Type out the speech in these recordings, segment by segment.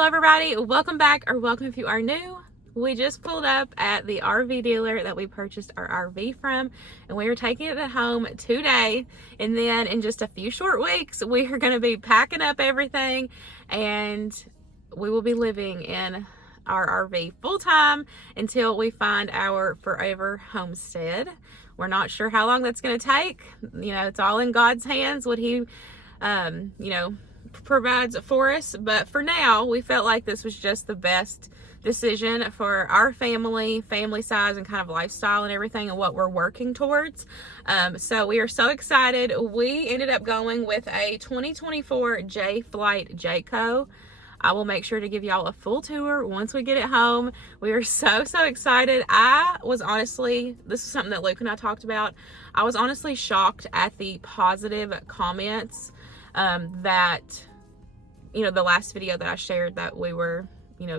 Hello everybody, welcome back, or welcome if you are new. We just pulled up at the RV dealer that we purchased our RV from, and we are taking it home today. And then in just a few short weeks, we are going to be packing up everything, and we will be living in our RV full-time until we find our forever homestead. We're not sure how long that's going to take. You know, it's all in God's hands, what He, provides for us. But for now, we felt like this was just the best decision for our family size, and kind of lifestyle and everything, and what we're working towards. So we are so excited. We ended up going with a 2024 J Flight Jayco. I will make sure to give y'all a full tour once we get it home. We are so excited. I was honestly, this is something that Luke and I talked about, I was honestly shocked at the positive comments that, the last video that I shared that we were,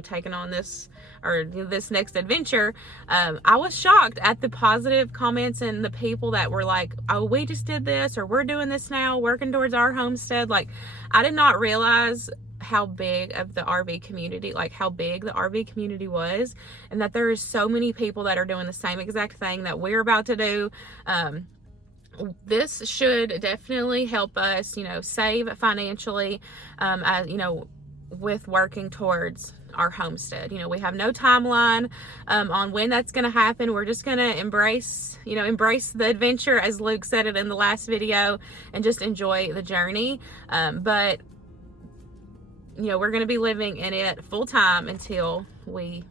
taking on this, or this next adventure. I was shocked at the positive comments and the people that were like, oh, we just did this, or we're doing this now, working towards our homestead. Like, I did not realize how big of the RV community, was, and that there is so many people that are doing the same exact thing that we're about to do. This should definitely help us, save financially, with working towards our homestead. We have no timeline on when that's going to happen. We're just going to embrace the adventure, as Luke said it in the last video, and just enjoy the journey. But we're going to be living in it full time until we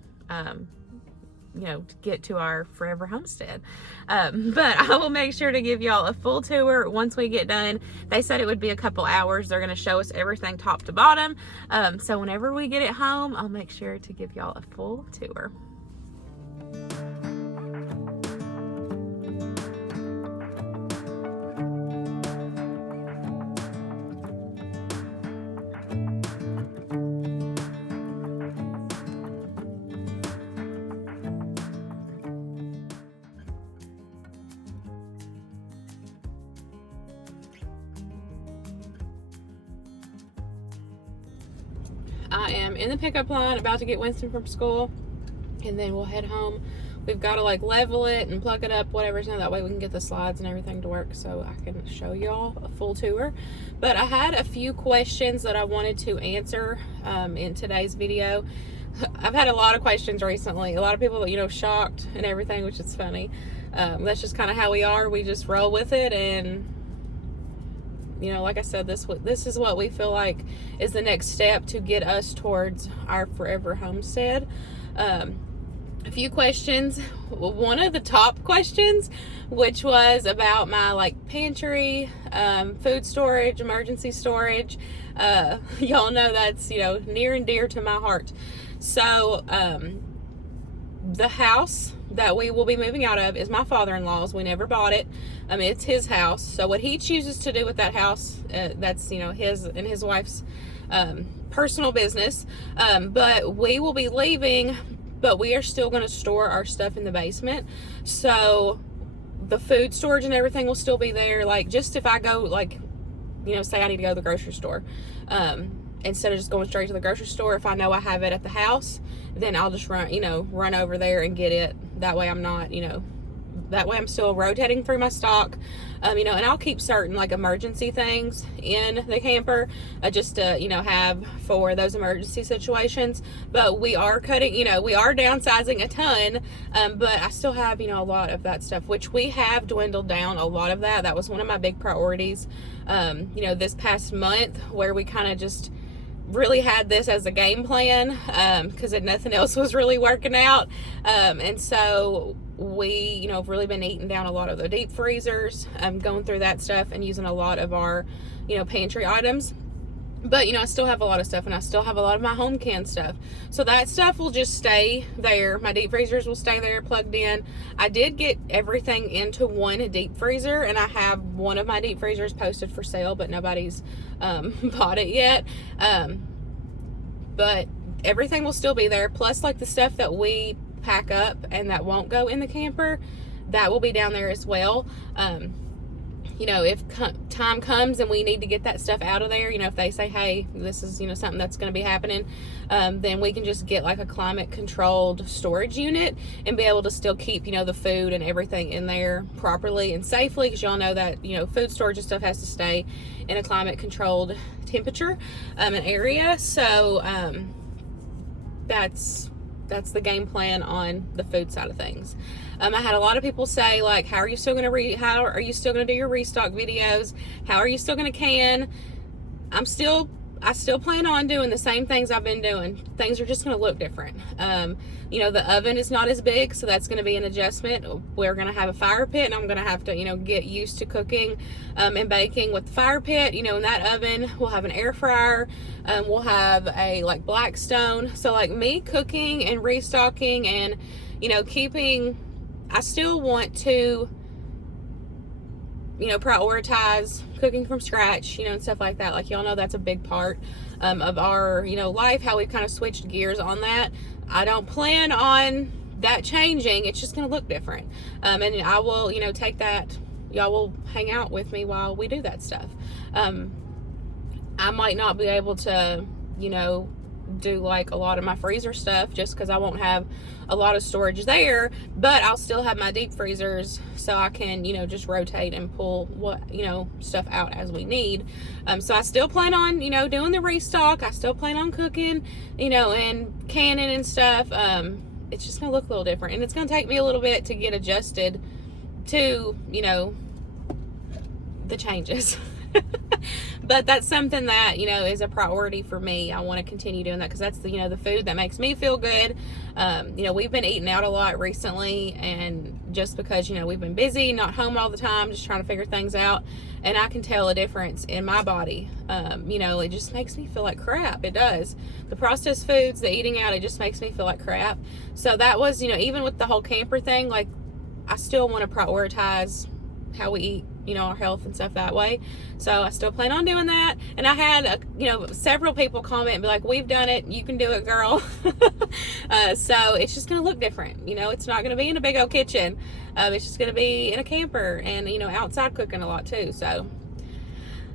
get to our forever homestead. But I will make sure to give y'all a full tour once we get done. They said it would be a couple hours. They're going to show us everything top to bottom. So whenever we get it home, I'll make sure to give y'all a full tour. I am in the pickup line about to get Winston from school, and then we'll head home. We've got to level it and plug it up, whatever, so that way we can get the slides and everything to work, so I can show y'all a full tour. But I had a few questions that I wanted to answer in today's video. I've had a lot of questions recently. A lot of people, shocked and everything, which is funny. That's just kind of how we are. We just roll with it, and like I said, this is what we feel like is the next step to get us towards our forever homestead. A few questions. One of the top questions, which was about my pantry, food storage, emergency storage. Y'all know that's near and dear to my heart. So the house that we will be moving out of is my father-in-law's. We never bought it. It's his house. So what he chooses to do with that house, that's, his and his wife's personal business. But we will be leaving, but we are still going to store our stuff in the basement. So the food storage and everything will still be there. Just if I go, say I need to go to the grocery store, instead of just going straight to the grocery store, if I know I have it at the house, then I'll just run over there and get it. That way I'm not, that way I'm still rotating through my stock, and I'll keep certain emergency things in the camper, just to, have for those emergency situations. But we are cutting, we are downsizing a ton, but I still have, a lot of that stuff, which we have dwindled down a lot of that. That was one of my big priorities, this past month, where we kind of just really had this as a game plan, because nothing else was really working out. And so we, have really been eating down a lot of the deep freezers, going through that stuff and using a lot of our, pantry items. But, I still have a lot of stuff, and I still have a lot of my home canned stuff. So that stuff will just stay there. My deep freezers will stay there plugged in. I did get everything into one deep freezer, and I have one of my deep freezers posted for sale, but nobody's bought it yet. But everything will still be there. Plus, the stuff that we pack up and that won't go in the camper, that will be down there as well. you know, if time comes and we need to get that stuff out of there, you know, if they say, hey, this is, you know, something that's going to be happening, then we can just get like a climate controlled storage unit and be able to still keep, you know, the food and everything in there properly and safely, because y'all know that, you know, food storage and stuff has to stay in a climate controlled temperature and area. So that's the game plan on the food side of things. I had a lot of people say, like, how are you still going to do your restock videos? How are you still going to can? I still plan on doing the same things I've been doing. Things are just going to look different. You know, the oven is not as big, so that's going to be an adjustment. We're going to have a fire pit, and I'm going to have to, you know, get used to cooking and baking with the fire pit. You know, in that oven, we'll have an air fryer. We'll have a, like, Blackstone. So, like, me cooking and restocking and, you know, I still want to, you know, prioritize cooking from scratch, you know, and stuff like that. Like, y'all know that's a big part of our, you know, life, how we've kind of switched gears on that. I don't plan on that changing. It's just going to look different. And I will, you know, take that. Y'all will hang out with me while we do that stuff. I might not be able to, you know, do like a lot of my freezer stuff just because I won't have a lot of storage there, but I'll still have my deep freezers so I can, you know, just rotate and pull what, you know, stuff out as we need. So I still plan on, you know, doing the restock. I still plan on cooking, you know, and canning and stuff. It's just gonna look a little different, and it's gonna take me a little bit to get adjusted to, you know, the changes. But that's something that, you know, is a priority for me. I want to continue doing that because that's the, you know, the food that makes me feel good. You know, we've been eating out a lot recently, and just because, you know, we've been busy, not home all the time, just trying to figure things out, and I can tell a difference in my body. You know, it just makes me feel like crap. It does. The processed foods, the eating out, it just makes me feel like crap. So that was, you know, even with the whole camper thing, like, I still want to prioritize how we eat, you know, our health and stuff that way. So I still plan on doing that. And I had, you know, several people comment and be like, we've done it. You can do it, girl. So it's just going to look different. You know, it's not going to be in a big old kitchen. It's just going to be in a camper and, you know, outside cooking a lot too. So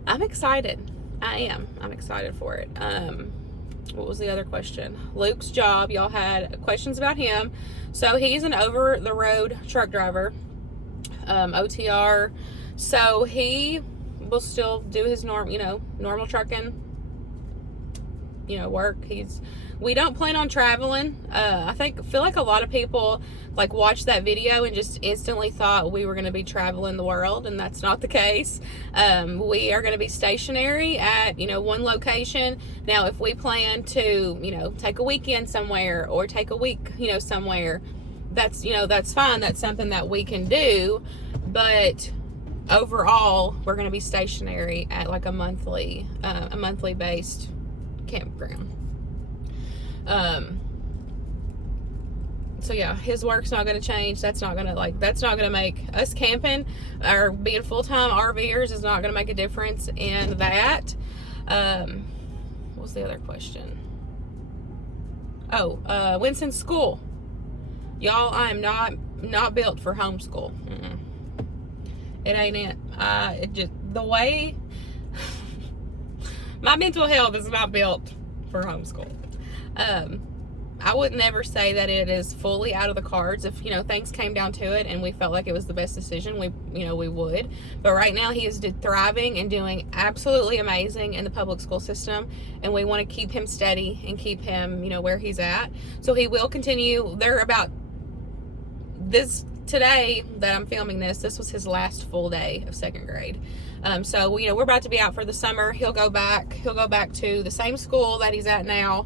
I'm excited. I'm excited for it. What was the other question? Luke's job. Y'all had questions about him. So he's an over-the-road truck driver. OTR, so he will still do his normal trucking, you know, work. We don't plan on traveling. I feel like a lot of people like watched that video and just instantly thought we were going to be traveling the world, and that's not the case. We are going to be stationary at, you know, one location. Now, if we plan to, you know, take a weekend somewhere or take a week, you know, somewhere, that's, you know, that's fine. That's something that we can do. But overall, we're going to be stationary at like a monthly based campground. So yeah, his work's not going to change. That's not going to make us camping or being full-time RVers is not going to make a difference in that. What was the other question? Oh, Winston's school. Y'all, I am not built for homeschool. It ain't it. It just, the way my mental health is not built for homeschool. I would never say that it is fully out of the cards. If, you know, things came down to it and we felt like it was the best decision, we would. But right now he is thriving and doing absolutely amazing in the public school system, and we want to keep him steady and keep him, you know, where he's at. So he will continue. They're about this today that I'm filming this was his last full day of second grade. So, you know, we're about to be out for the summer. He'll go back to the same school that he's at now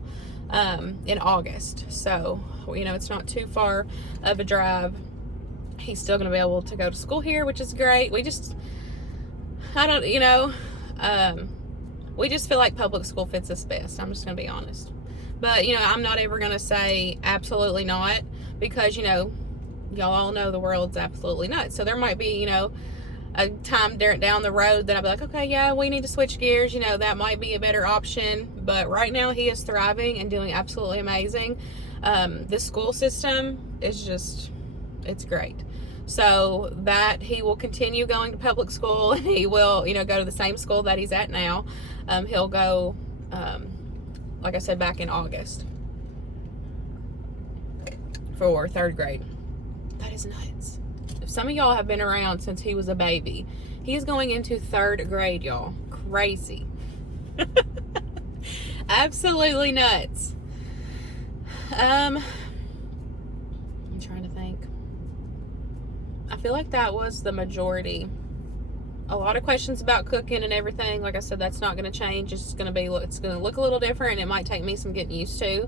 in August. So, you know, it's not too far of a drive. He's still going to be able to go to school here, which is great. We just feel like public school fits us best. I'm just going to be honest. But, you know, I'm not ever going to say absolutely not, because, you know, y'all all know the world's absolutely nuts. So there might be, you know, a time down the road that I'll be like, okay, yeah, we need to switch gears. You know, that might be a better option. But right now he is thriving and doing absolutely amazing. The school system is just, it's great. so that he will continue going to public school, and he will, go to the same school that he's at now. He'll go, like I said, back in August for 3rd grade. That is nuts. If some of y'all have been around since he was a baby, he's going into 3rd grade, y'all. Crazy. Absolutely nuts. I'm trying to think. I feel like that was the majority. A lot of questions about cooking and everything. Like I said, that's not going to change. It's going to look a little different. It might take me some getting used to.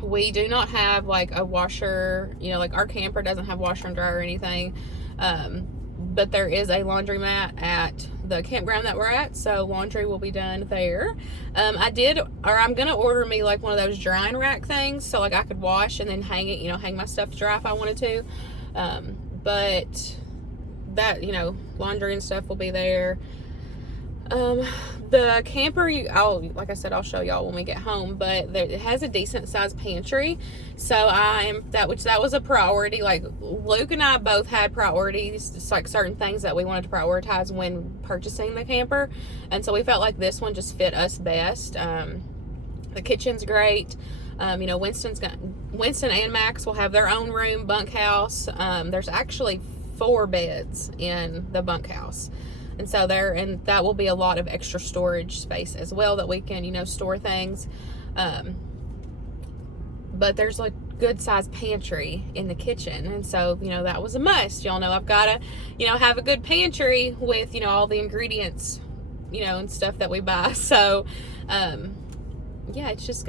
We do not have like a washer, like our camper doesn't have washer and dryer or anything. But there is a laundromat at the campground that we're at, so laundry will be done there. I'm gonna order me like one of those drying rack things, so like I could wash and then hang it, hang my stuff to dry if I wanted to. But that, laundry and stuff will be there. The camper, like I said, I'll show y'all when we get home, but it has a decent sized pantry. So that was a priority. Like Luke and I both had priorities. It's like certain things that we wanted to prioritize when purchasing the camper. And so we felt like this one just fit us best. The kitchen's great. Winston and Max will have their own room, bunkhouse. There's actually 4 beds in the bunkhouse. And so that will be a lot of extra storage space as well that we can, store things. But there's like good sized pantry in the kitchen. And so, that was a must. Y'all know I've got to, have a good pantry with, all the ingredients, and stuff that we buy. So, it's just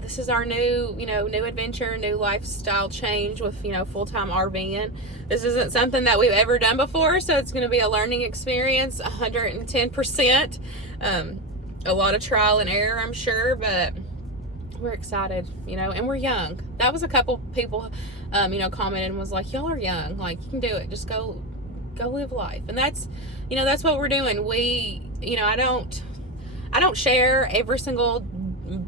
this is our new adventure, new lifestyle change with, full-time RVing. This isn't something that we've ever done before, so it's going to be a learning experience, 110%. A lot of trial and error, I'm sure, but we're excited, and we're young. That was a couple people, commented and was like, y'all are young, like, you can do it, just go live life. And that's, that's what we're doing. We, I don't share every single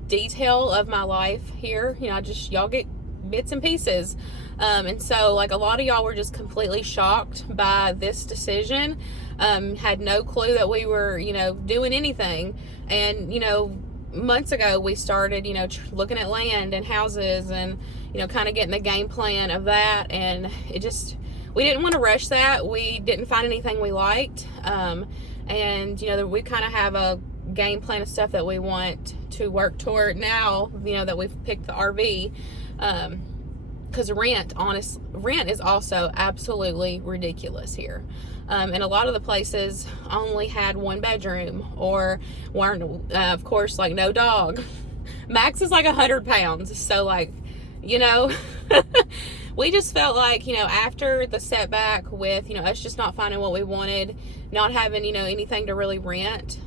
detail of my life here. Y'all get bits and pieces. And so like a lot of y'all were just completely shocked by this decision. Had no clue that we were, doing anything. And, months ago we started, looking at land and houses and, kind of getting the game plan of that. And we didn't want to rush that. We didn't find anything we liked. And, we kind of have a game plan of stuff that we want to work toward now, that we've picked the RV. Because rent is also absolutely ridiculous here. And a lot of the places only had 1 bedroom or weren't, of course, like no dog. Max is like 100 pounds. So like, we just felt like, after the setback with, us just not finding what we wanted, not having, anything to really rent,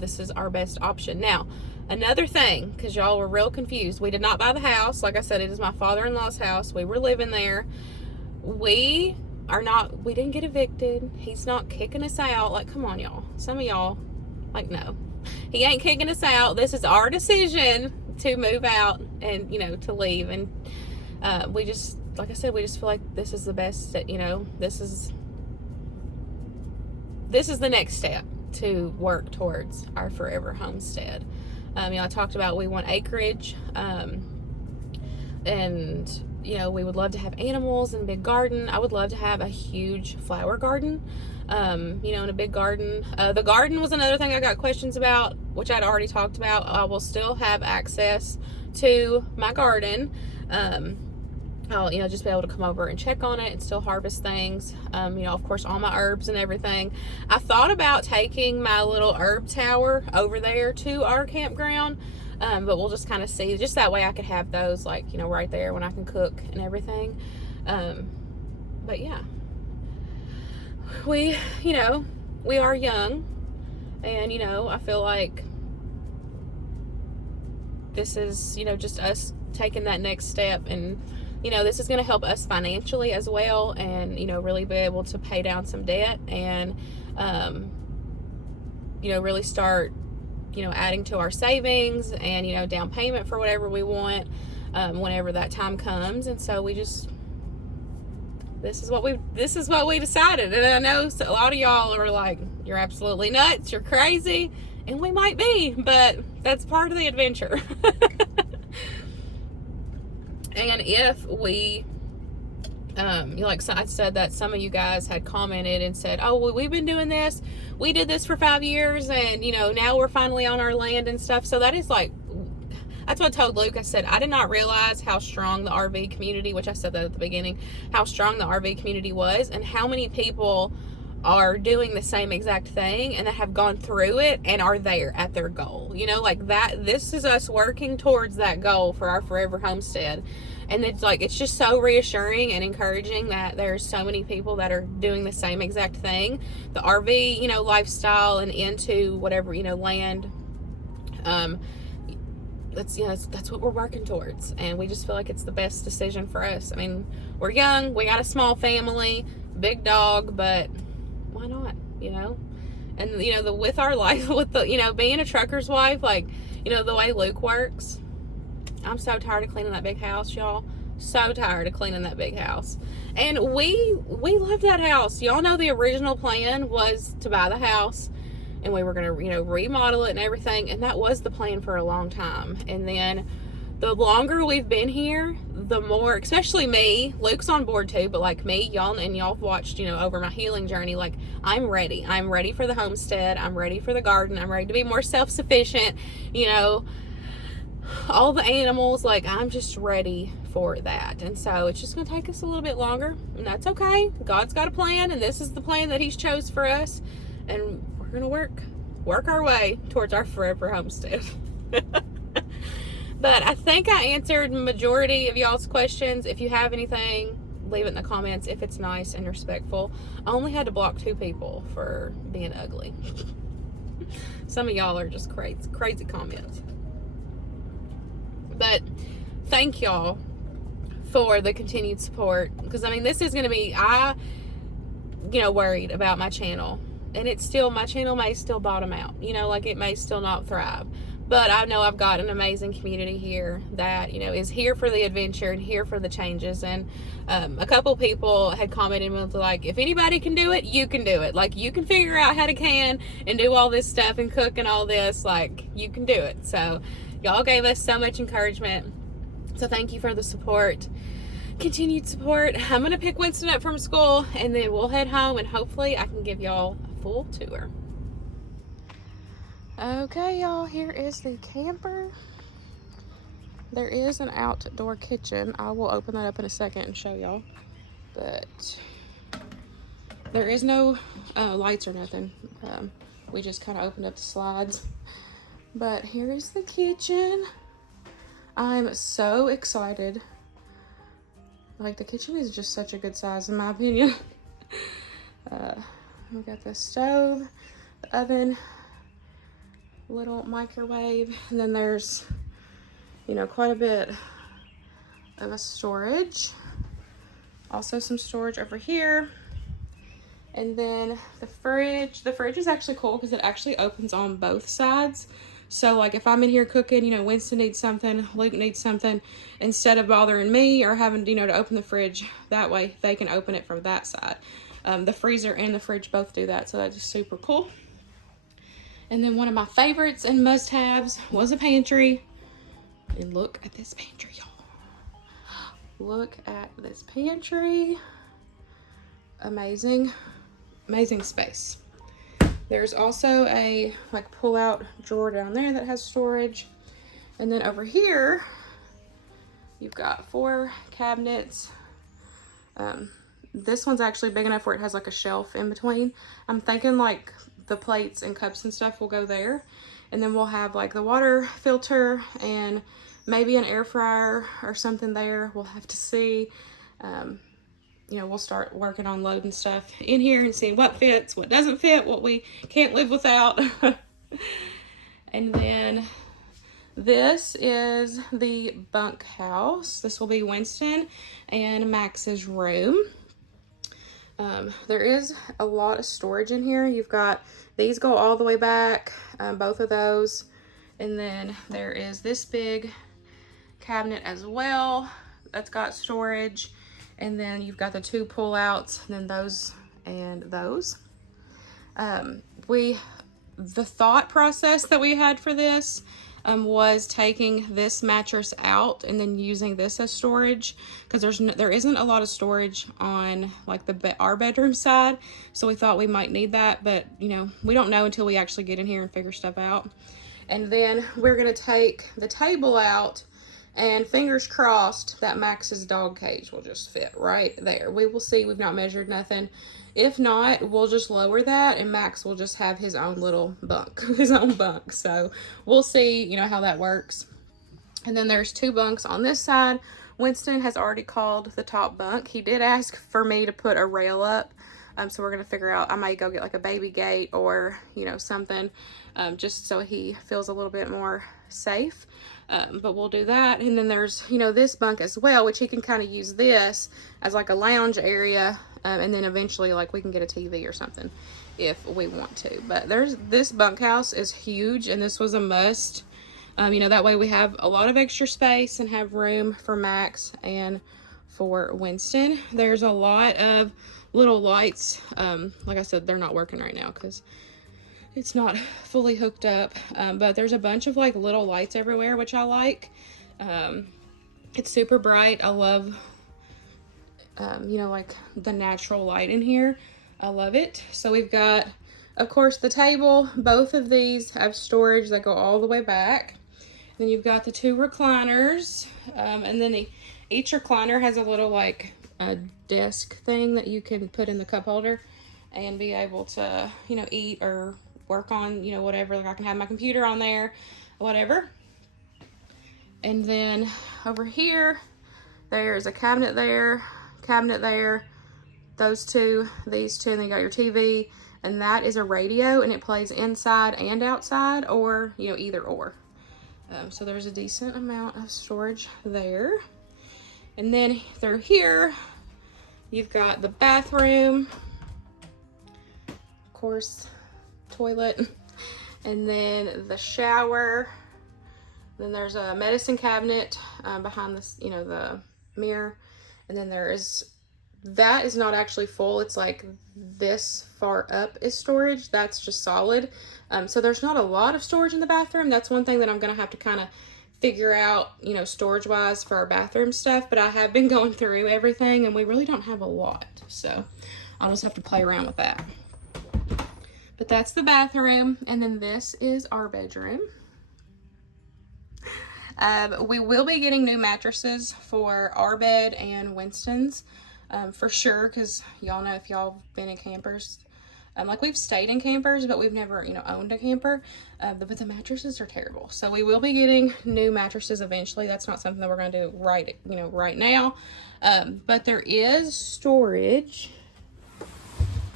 this is our best option. Now, another thing, because y'all were real confused, we did not buy the house. Like I said, it is my father-in-law's house. We were living there. We didn't get evicted. He's not kicking us out. Like, come on, y'all. Some of y'all, like, no. He ain't kicking us out. This is our decision to move out and, to leave. And we just, like I said, we just feel like this is the best, this is the next step to work towards our forever homestead. I talked about we want acreage, and we would love to have animals and a big garden. I would love to have a huge flower garden, and a big garden. The garden was another thing I got questions about, which I'd already talked about. I will still have access to my garden. I'll, just be able to come over and check on it and still harvest things. Of course, all my herbs and everything. I thought about taking my little herb tower over there to our campground, but we'll just kind of see. Just that way I could have those, like, right there when I can cook and everything. But yeah, we are young, and, I feel like this is, just us taking that next step. And this is going to help us financially as well, and, really be able to pay down some debt and, really start, adding to our savings and, down payment for whatever we want. whenever that time comes. And so this is what we decided. And I know a lot of y'all are like, you're absolutely nuts, you're crazy, and we might be, but that's part of the adventure. And if we like I said, that some of you guys had commented and said, oh, well, we've been doing this, we did this for 5 years, and now we're finally on our land and stuff. So that is like, that's what I told Luke. I said, I did not realize how strong the RV community, which I said that at the beginning, how strong the RV community was, and how many people are doing the same exact thing and that have gone through it and are there at their goal. Like that, this is us working towards that goal for our forever homestead. And it's like, it's just so reassuring and encouraging that there's so many people that are doing the same exact thing. The RV, lifestyle, and into whatever, land. That's what we're working towards. And we just feel like it's the best decision for us. I mean, we're young, we got a small family, big dog, but why not, And, with our life, with the, being a trucker's wife, like, the way Luke works, I'm so tired of cleaning that big house, y'all. So tired of cleaning that big house. And we love that house. Y'all know the original plan was to buy the house, and we were going to, remodel it and everything. And that was the plan for a long time. And then the longer we've been here, the more, especially me, Luke's on board too, but like me, y'all have watched, over my healing journey, like I'm ready for the homestead. I'm ready for the garden. I'm ready to be more self-sufficient, all the animals, like I'm just ready for that. And so it's just going to take us a little bit longer, and that's okay. God's got a plan, and this is the plan that he's chose for us, and we're going to work our way towards our forever homestead. But I think I answered majority of y'all's questions. If you have anything, leave it in the comments if it's nice and respectful. I only had to block 2 people for being ugly. Some of y'all are just crazy comments. But thank y'all for the continued support, because I mean, this is going to be, worried about my channel, and my channel may still bottom out, like it may still not thrive, but I know I've got an amazing community here that, is here for the adventure and here for the changes. And a couple people had commented with like, if anybody can do it, you can do it. Like, you can figure out how to can and do all this stuff and cook and all this, like you can do it. So y'all gave us so much encouragement. So thank you for the support, continued support. I'm going to pick Winston up from school, and then we'll head home, and hopefully I can give y'all a full tour. Okay, y'all, here is the camper. There is an outdoor kitchen. I will open that up in a second and show y'all. But there is no lights or nothing. We just kind of opened up the slides. But here is the kitchen. I'm so excited. Like, the kitchen is just such a good size in my opinion. We got the stove, the oven, little microwave, and then there's, quite a bit of a storage. Also some storage over here. And then the fridge is actually cool because it actually opens on both sides. So like if I'm in here cooking, Winston needs something, Luke needs something, instead of bothering me or having, to open the fridge that way, they can open it from that side. The freezer and the fridge both do that, so that's just super cool. And then one of my favorites and must-haves was a pantry. And look at this pantry, y'all. Look at this pantry. Amazing space. There's also a pull-out drawer down there that has storage. And then over here, you've got 4 cabinets. This one's actually big enough where it has a shelf in between. I'm thinking the plates and cups and stuff will go there. And then we'll have the water filter and maybe an air fryer or something there. We'll have to see. We'll start working on loading stuff in here and seeing what fits, what doesn't fit, what we can't live without. And then this is the bunkhouse. This will be Winston and Max's room. There is a lot of storage in here. You've got, these go all the way back, both of those. And then there is this big cabinet as well. That's got storage. And then you've got the 2 pull-outs, and then those and those. The thought process that we had for this was taking this mattress out and then using this as storage, because there isn't a lot of storage on like our bedroom side, so we thought we might need that, but you know, we don't know until we actually get in here and figure stuff out. And then we're gonna take the table out, and fingers crossed that Max's dog cage will just fit right there. We will see. We've not measured nothing. If not, we'll just lower that and Max will just have his own little bunk, his own bunk. So we'll see, you know, how that works. And then there's 2 bunks on this side. Winston has already called the top bunk. He did ask for me to put a rail up. So we're going to figure out, I might go get like a baby gate or, you know, something, just so he feels a little bit more safe. But we'll do that. And then there's, you know, this bunk as well, which he can kind of use this as like a lounge area. And then eventually, like, we can get a TV or something if we want to. But this bunkhouse is huge, and this was a must. You know, that way we have a lot of extra space and have room for Max and for Winston. There's a lot of little lights. Like I said, they're not working right now because it's not fully hooked up. But there's a bunch of like little lights everywhere, which I like. It's super bright. I love you know, like the natural light in here. I love it. So we've got, of course, the table. Both of these have storage that go all the way back. Then you've got the 2 recliners, and then each recliner has a little like a desk thing that you can put in the cup holder and be able to, you know, eat or work on, you know, whatever. Like I can have my computer on there, whatever. And then over here, there's a cabinet there, those 2, these 2, and then you got your TV, and that is a radio, and it plays inside and outside, or, you know, either or. So there's a decent amount of storage there. And then through here, you've got the bathroom, of course, toilet, and then the shower. Then there's a medicine cabinet behind this, you know, the mirror. And then that is not actually full. It's like this far up is storage. That's just solid. So there's not a lot of storage in the bathroom. That's one thing that I'm going to have to kind of figure out, you know, storage wise for our bathroom stuff. But I have been going through everything and we really don't have a lot. So I'll just have to play around with that. But that's the bathroom. And then this is our bedroom. We will be getting new mattresses for our bed and Winston's, for sure, because y'all know, if y'all have been in campers, like we've stayed in campers, but we've never, you know, owned a camper, but the mattresses are terrible. So we will be getting new mattresses eventually. That's not something that we're going to do right now. But there is storage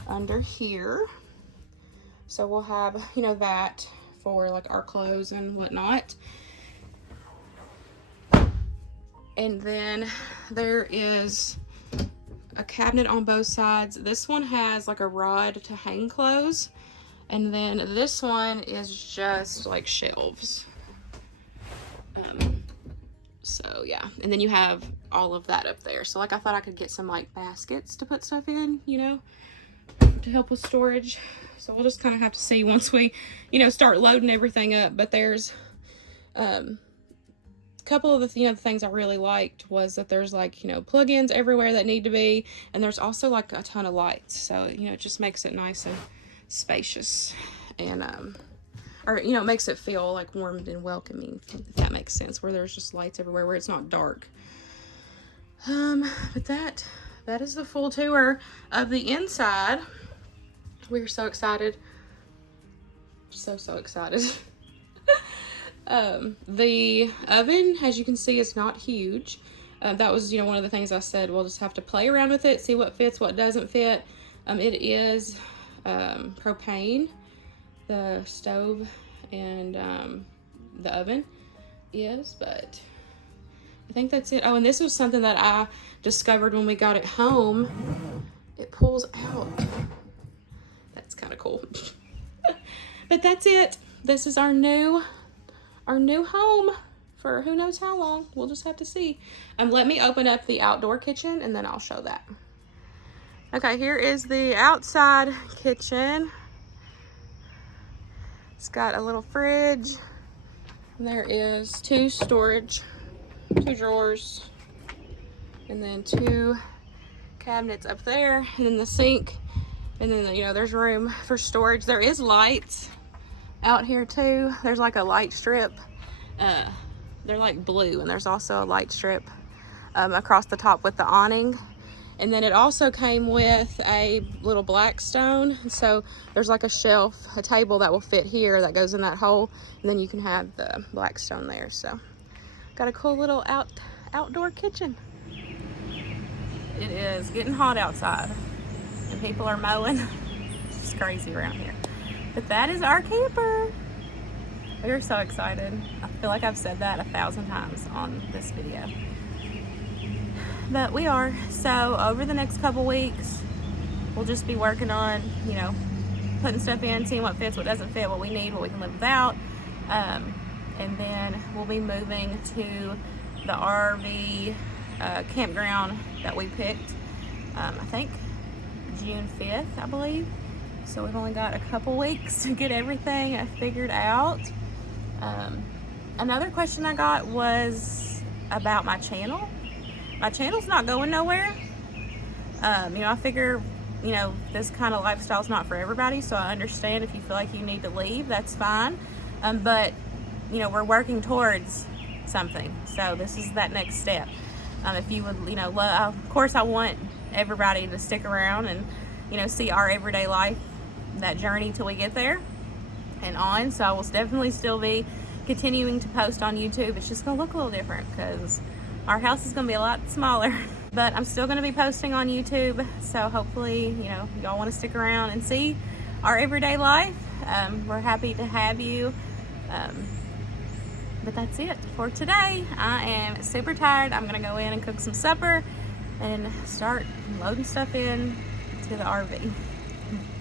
under here. So we'll have, you know, that for like our clothes and whatnot. And then there is a cabinet on both sides. This one has like a rod to hang clothes. And then this one is just like shelves. So yeah, and then you have all of that up there. So like I thought I could get some like baskets to put stuff in, you know, to help with storage. So we'll just kind of have to see once we, you know, start loading everything up. But there's couple of the, you know, the things I really liked was that there's like, you know, plugins everywhere that need to be, and there's also like a ton of lights, so you know, it just makes it nice and spacious, and or you know, it makes it feel like warm and welcoming, if that makes sense, where there's just lights everywhere, where it's not dark. But that is the full tour of the inside. We're so excited, so excited. The oven, as you can see, is not huge. That was, you know, one of the things I said, we'll just have to play around with it, see what fits, what doesn't fit. It is propane, the stove, and the oven is, but I think that's it. Oh, and this was something that I discovered when we got it home. It pulls out. That's kind of cool. But that's it. This is our new home for who knows how long. We'll just have to see. Let me open up the outdoor kitchen and then I'll show that. Okay, here is the outside kitchen. It's got a little fridge. And there is two drawers, and then 2 cabinets up there, and then the sink, and then there's room for storage. There is lights out here too. There's like a light strip. They're like blue, and there's also a light strip across the top with the awning. And then it also came with a little Blackstone. So there's like a shelf, a table that will fit here that goes in that hole. And then you can have the Blackstone there. So got a cool little outdoor kitchen. It is getting hot outside and people are mowing. It's crazy around here. But that is our camper. We are so excited. I feel like I've said that 1,000 times on this video. But we are. So over the next couple weeks, we'll just be working on, putting stuff in, seeing what fits, what doesn't fit, what we need, what we can live without. And then we'll be moving to the RV campground that we picked, I think June 5th, I believe. So we've only got a couple weeks to get everything figured out. Another question I got was about my channel. My channel's not going nowhere. I figure, this kind of lifestyle is not for everybody, so I understand if you feel like you need to leave, that's fine. But, we're working towards something, so this is that next step. If you would, of course I want everybody to stick around and, see our everyday life, that journey till we get there and on. So I will definitely still be continuing to post on YouTube. It's just gonna look a little different because our house is gonna be a lot smaller, but I'm still gonna be posting on YouTube. So hopefully, y'all wanna stick around and see our everyday life. We're happy to have you. But that's it for today. I am super tired. I'm gonna go in and cook some supper and start loading stuff in to the RV.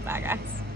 Bye guys.